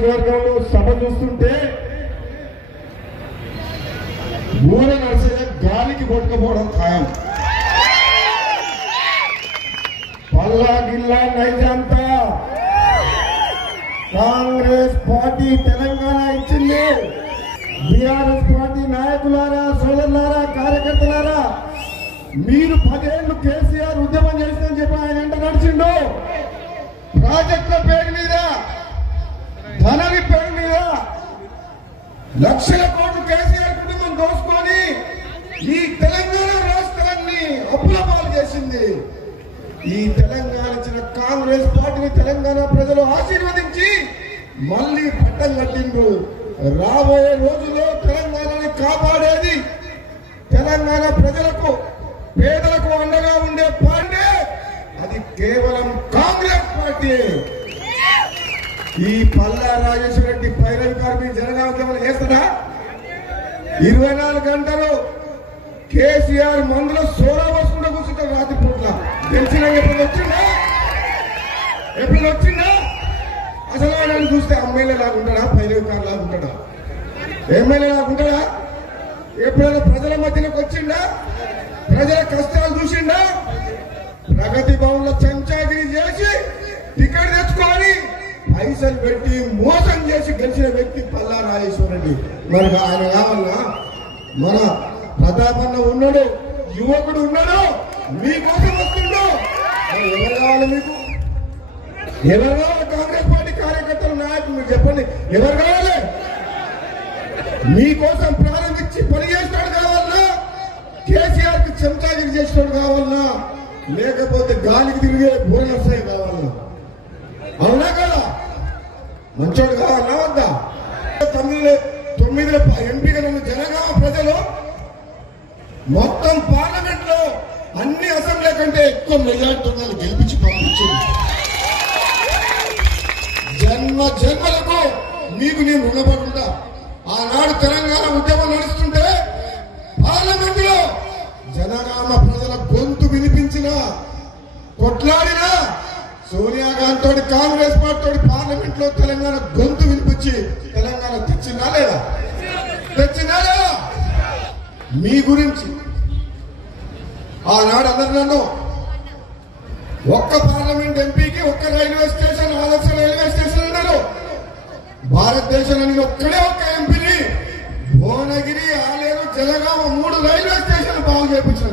నియోజకవర్గంలో సభ చూస్తుంటే ఊర నడిచే గాలికి కొట్టుకుపోవడం ఖాయం. పల్లా గిల్లా నైజంతా కాంగ్రెస్ పార్టీ తెలంగాణ ఇచ్చింది. బీఆర్ఎస్ పార్టీ నాయకులారా, సోదరులారా, కార్యకర్తలారా, మీరు 10 ఏళ్లు కేసీఆర్ ఉద్యమం చేస్తుందని చెప్పి ఆయన వెంట నడిచిండు. ప్రాజెక్టుల పేరు మీద, ధనవి పేరు మీద లక్షల కోట్లు కేసీఆర్ కుటుంబం దోసుకొని ఈ తెలంగాణ రాష్ట్రాన్ని అప్పుల పాలు చేసింది. ఈ తెలంగాణ ఇచ్చిన కాంగ్రెస్ పార్టీని తెలంగాణ ప్రజలు ఆశీర్వదించి మళ్లీ పట్టం కట్టిండ్రు. రాబోయే రోజుల్లో తెలంగాణని కాపాడేది, తెలంగాణ ప్రజలకు, పేదలకు అండగా ఉండే పార్టీ అది కేవలం కాంగ్రెస్ పార్టీ. ఈ పల్లా రాజేశ్వర రెడ్డి పైరవి కార్మిక జనగామ చేస్తారా? 24 గంటలు కేసీఆర్ మందులో సోడా పోసుకుంటూ కూర్చుంటారు రాత్రి పూట్ల. తెలిసిన ఎప్పుడు వచ్చిందా? అసలు వాళ్ళని చూస్తే ఎమ్మెల్యే లాగుంటాడా, పైరవి కారు లాగుంటాడా, ఎమ్మెల్యే లాగుంటాడా? ఎప్పుడైనా ప్రజల మధ్యలోకి వచ్చిండా? ప్రజల కష్టాలు చూసిండా? ప్రగతి భవన్ లో చెంచాగిరి చేసి టికెట్ తెచ్చుకొని పైసలు పెట్టి మోసం చేసి గెలిచిన వ్యక్తి పల్లా రాజేశ్వర రెడ్డి. మరి ఆయన కావాలన్నా? మన ప్రతాపన్న ఉన్నాడు, యువకుడు ఉన్నాడు, మీకోసం వస్తుండో. మరి ఎవరు కావాలి మీకు? ఎవరు కావాలి? కాంగ్రెస్ పార్టీ కార్యకర్తలు, నాయకులు మీరు చెప్పండి, ఎవరు కావాలి? మీకోసం ప్రారంభించి పని చేసినాడు కావాలన్నా? కేసీఆర్ కి చెంచాగిరి చేసినాడు కావాలన్నా? లేకపోతే గాలికి తిరిగే భువనసాయి కావాలన్నా? అవునా కదా? మంచోడు కావాలన్నా వద్దా? 9 ఎంపీగా ఉన్న జనగామ ప్రజలు మొత్తం పార్లమెంట్ లో అన్ని అసెంబ్లీ కంటే ఎక్కువ మెజార్టీ గెలిపించి పంపించింది. జన్మలకు మీకు నేను రుణపడుతుంటా. ఆనాడు తెలంగాణ ఉద్యమం నడుస్తుంటే పార్లమెంట్ లో జనగామ ప్రజల గొంతు వినిపించిన, కొట్లాడిన సోనియా గాంధీ తోటి, కాంగ్రెస్ పార్టీ తోటి పార్లమెంట్ లో తెలంగాణ గొంతు వినిపించి తెలంగాణ తెచ్చిందా లేదా? మీ గురించి ఆనాడు అందరు నన్ను ఒక్క పార్లమెంట్ ఎంపీకి ఒక్క రైల్వే స్టేషన్, ఆదర్శ రైల్వే స్టేషన్ అన్నారు. భారతదేశంలోని ఒక్క ఎంపీని భువనగిరి, ఆలేరు, జనగామ 3 రైల్వే స్టేషన్ బాగు చేయించిన